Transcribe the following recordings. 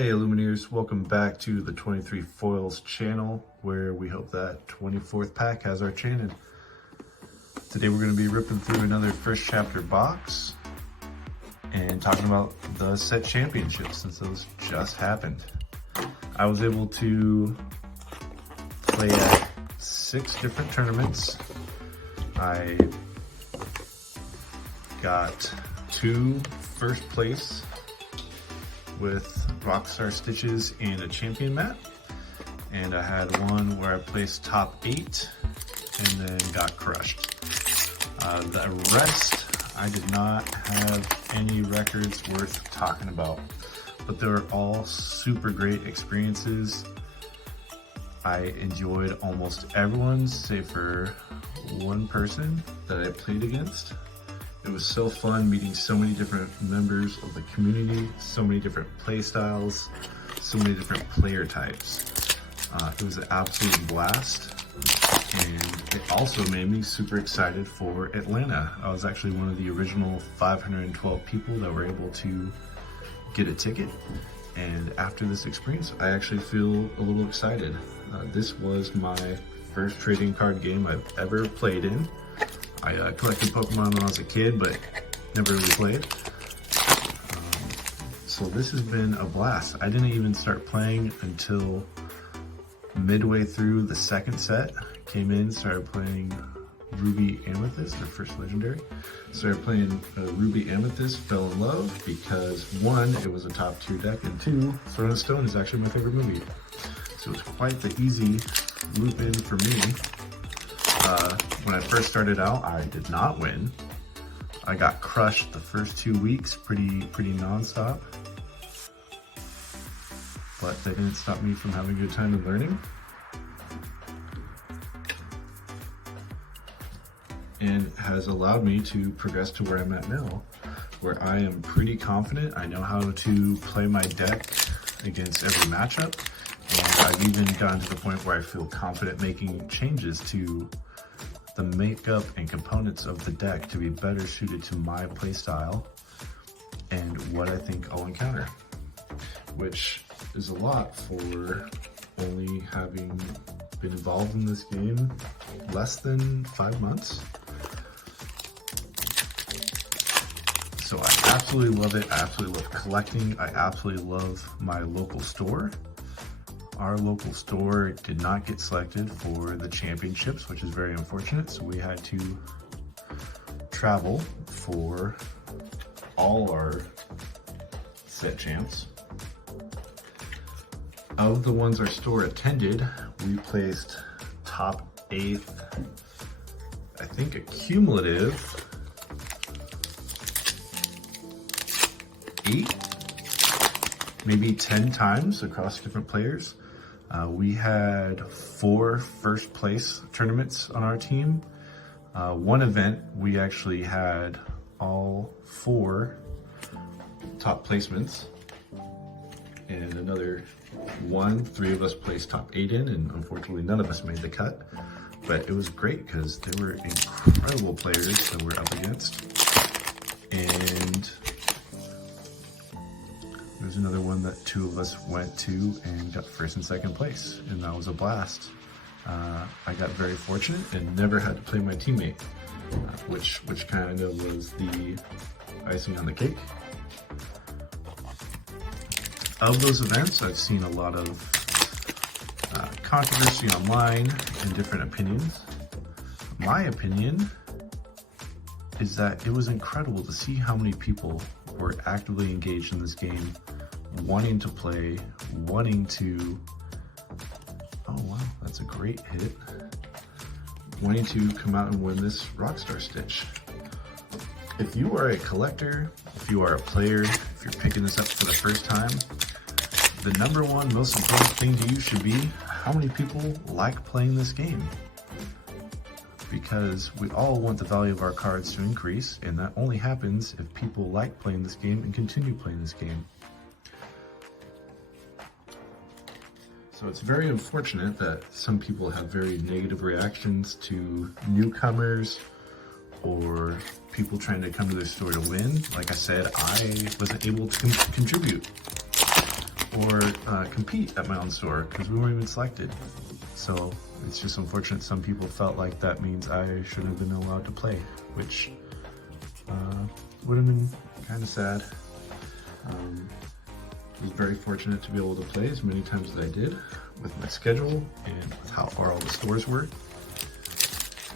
Hey Illumineers, welcome back to the 23 Foils channel, where we hope that 24th pack has our chanting. Today we're going to be ripping through another first chapter box and talking about the set championships, since those just happened. I was able to play at 6 different tournaments. I got 2 first place with Rockstar Stitches and a champion mat, and I had one where I placed top 8 and then got crushed. The rest, I did not have any records worth talking about, but they were all super great experiences. I enjoyed almost everyone's, save for one person that I played against. It was so fun meeting so many different members of the community, so many different play styles, so many different player types. It was an absolute blast, and it also made me super excited for Atlanta. I was actually one of the original 512 people that were able to get a ticket, and after this experience, I actually feel a little excited. This was my first trading card game I've ever played in. I collected Pokemon when I was a kid, but never really played. So this has been a blast. I didn't even start playing until midway through the second set. Came in, started playing Ruby Amethyst, the first legendary. Started playing Ruby Amethyst, fell in love because 1, it was a top tier deck, and 2, Sword and Stone is actually my favorite movie. So it's quite the easy loop in for me. When I first started out, I did not win. I got crushed the first 2 weeks, pretty non-stop. But that didn't stop me from having a good time and learning. And has allowed me to progress to where I'm at now, where I am pretty confident. I know how to play my deck against every matchup. And I've even gotten to the point where I feel confident making changes to the makeup and components of the deck to be better suited to my playstyle and what I think I'll encounter, which is a lot for only having been involved in this game less than 5 months. So I absolutely love it. I absolutely love collecting. I absolutely love my local store. Our local store did not get selected for the championships, which is very unfortunate. So we had to travel for all our set champs. Of the ones our store attended, we placed top 8th, I think a cumulative 8, maybe 10 times across different players. We had 4 first place tournaments on our team. One event, we actually had all 4 top placements, and another 3 of us placed top 8 in, and unfortunately none of us made the cut. But it was great because they were incredible players that we're up against. And there's another one that 2 of us went to and got first and second place, and that was a blast. I got very fortunate and never had to play my teammate, which kind of was the icing on the cake. Of those events, I've seen a lot of controversy online and different opinions. My opinion is that it was incredible to see how many people were actively engaged in this game, wanting to play, wanting to, oh wow, that's a great hit, wanting to come out and win this Rockstar Stitch. If you are a collector, if you are a player, if you're picking this up for the first time, the #1 most important thing to you should be how many people like playing this game. Because we all want the value of our cards to increase, and that only happens if people like playing this game and continue playing this game. So it's very unfortunate that some people have very negative reactions to newcomers or people trying to come to their store to win. Like I said, I wasn't able to contribute or compete at my own store because we weren't even selected. So it's just unfortunate some people felt like that means I shouldn't have been allowed to play, which would have been kind of sad. I was very fortunate to be able to play as many times as I did with my schedule and with how far all the stores were.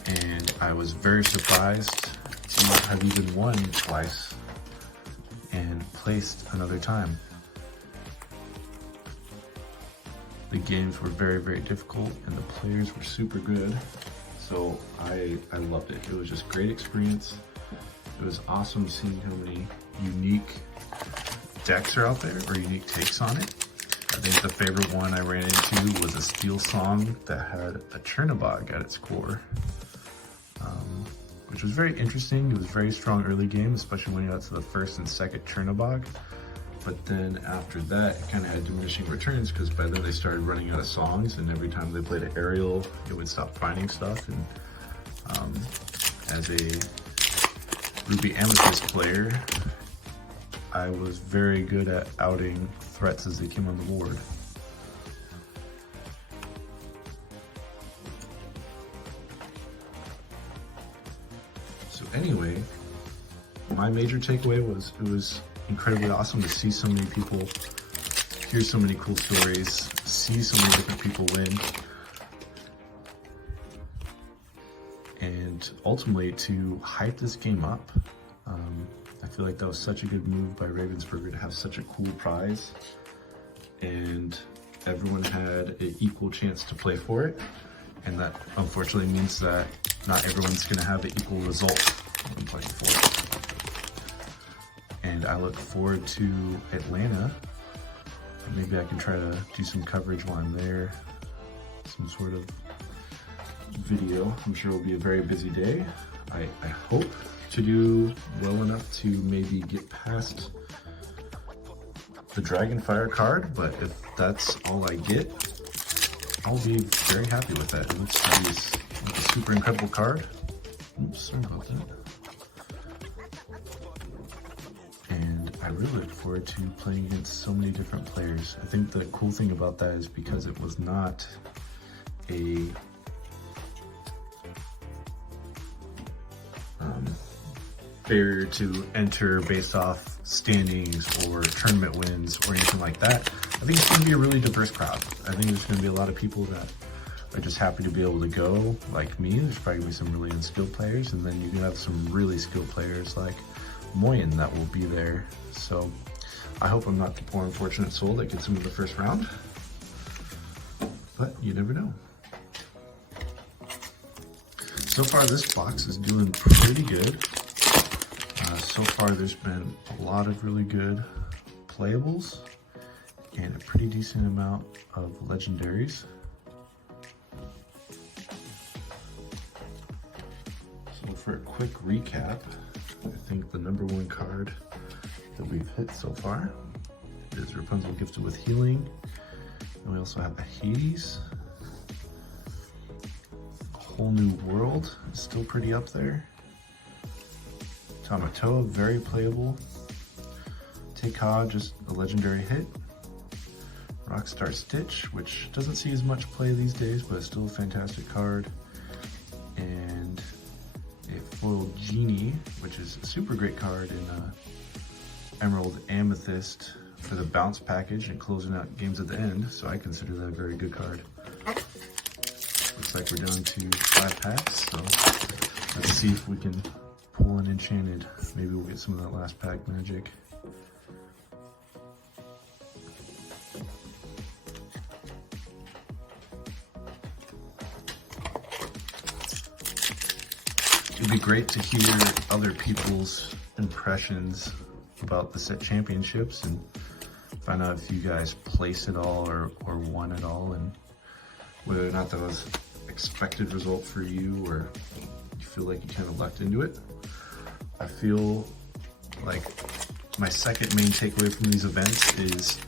And I was very surprised to have even won twice and placed another time. The games were very, very difficult and the players were super good. So I loved it. It was just a great experience. It was awesome seeing how many unique decks are out there, or unique takes on it. I think the favorite one I ran into was a Steel Song that had a Chernobog at its core, which was very interesting. It was very strong early game, especially when you got to the first and second Chernobog. But then after that, it kind of had diminishing returns because by then they started running out of songs, and every time they played an aerial, it would stop finding stuff. And as a Ruby Amethyst player, I was very good at outing threats as they came on the board. So anyway, my major takeaway was it was incredibly awesome to see so many people, hear so many cool stories, see so many different people win, and ultimately to hype this game up. I feel like that was such a good move by Ravensburger to have such a cool prize, and everyone had an equal chance to play for it, and that unfortunately means that not everyone's going to have an equal result when playing for it. And I look forward to Atlanta. Maybe I can try to do some coverage while I'm there, some sort of video. I'm sure it'll be a very busy day. I hope to do well enough to maybe get past the Dragonfire card, but if that's all I get, I'll be very happy with that. It looks like a super incredible card. Oops, sorry about that. And I really look forward to playing against so many different players. I think the cool thing about that is because it was not a barrier to enter based off standings or tournament wins or anything like that. I think it's going to be a really diverse crowd. I think there's going to be a lot of people that are just happy to be able to go, like me. There's probably going to be some really unskilled players, and then you can have some really skilled players like Moyen that will be there. So I hope I'm not the poor unfortunate soul that gets into the first round, but you never know. So far this box is doing pretty good. So far there's been a lot of really good playables and a pretty decent amount of legendaries. So for a quick recap, I think the number one card that we've hit so far is Rapunzel Gifted with Healing. And we also have a Hades. A Whole New World is still pretty up there. Tamatoa, very playable. Teika, just a legendary hit. Rockstar Stitch, which doesn't see as much play these days, but it's still a fantastic card. And a Foil Genie, which is a super great card in Emerald Amethyst for the bounce package and closing out games at the end, so I consider that a very good card. Looks like we're down to 5 packs, so let's see if we can pull an enchanted. Maybe we'll get some of that last pack magic. It'd be great to hear other people's impressions about the set championships and find out if you guys placed it all or won it all, and whether or not that was expected result for you or you feel like you kind of lucked into it. I feel like my second main takeaway from these events is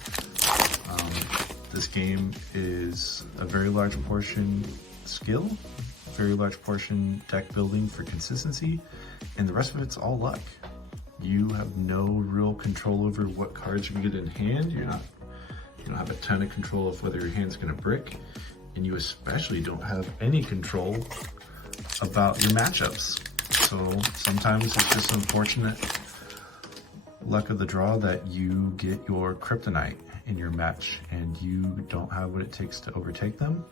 this game is a very large portion skill, very large portion deck building for consistency, and the rest of it's all luck. You have no real control over what cards you can get in hand. You don't don't have a ton of control of whether your hand's gonna brick, and you especially don't have any control about your matchups. So sometimes it's just unfortunate luck of the draw that you get your kryptonite in your match and you don't have what it takes to overtake them,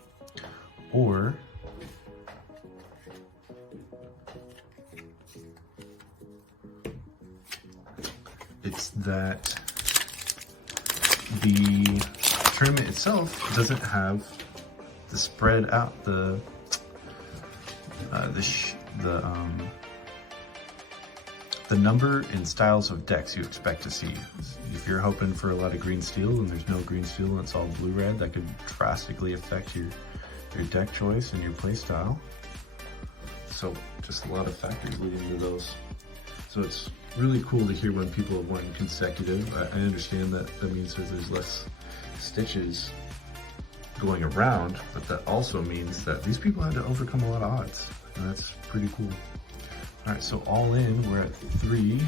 or it's that the tournament itself doesn't have the spread out the number and styles of decks you expect to see. If you're hoping for a lot of green steel and there's no green steel and it's all blue red, that could drastically affect your deck choice and your play style. So just a lot of factors leading to those. So it's really cool to hear when people have won consecutive. I understand that means that there's less stitches going around, but that also means that these people had to overcome a lot of odds, and that's pretty cool. All right, so all in, we're at 3.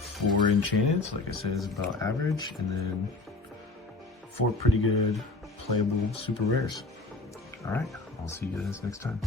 4 enchanted, like I said, is about average, and then 4 pretty good playable super rares. All right, I'll see you guys next time.